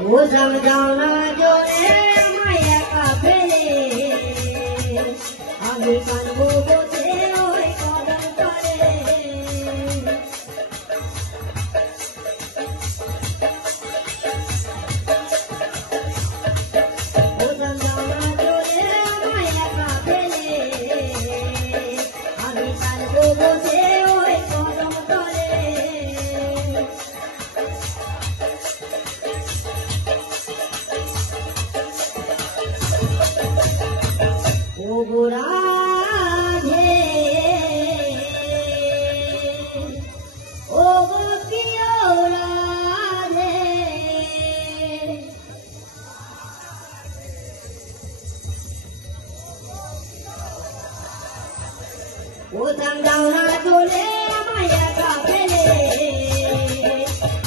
वो समझाना जो माया का फेले अभी कल वो बोते ओए कदम करे वो समझाना जो माया का फेले अभी कल वो बोते ओए कदम करे ओ राधे ओ गोपियो राधे ओ समझाना तोले माया का फेले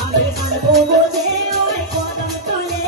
अभी मन को बोझे ओए कदम तोले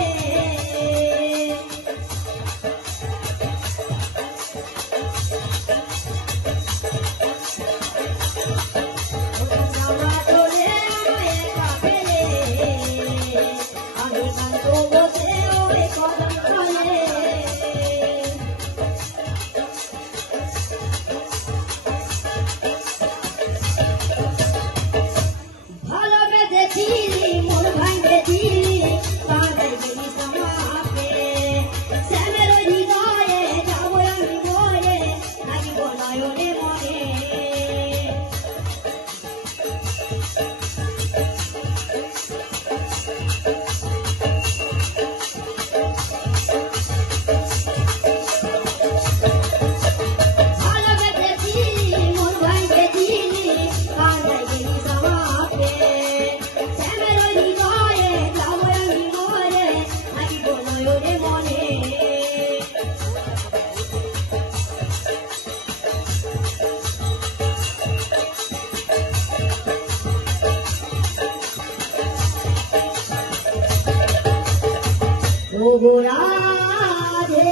ओ राधे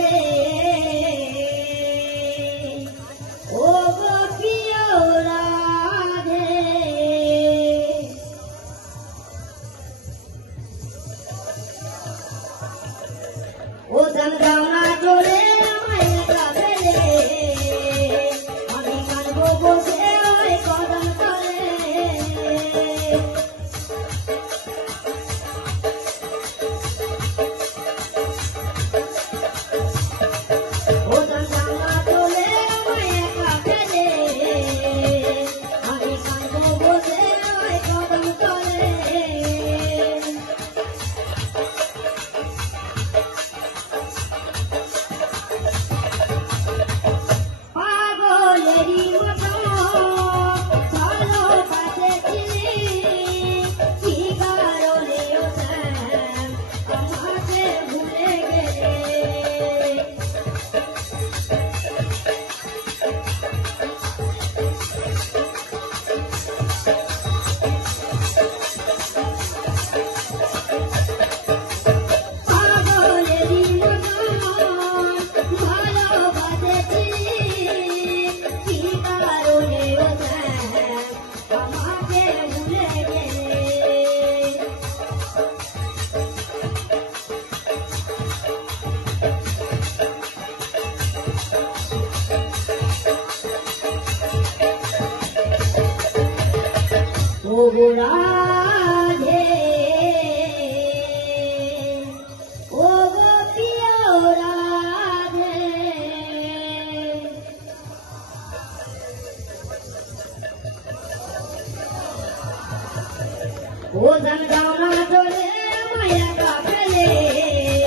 ओ गोपियो राधे ओ समझाना तोले माया का फेले अभी मन को बोझे ओए कदम करे ओ राधे ओ गोपियो राधे ओ समझाना तोले माया का फेले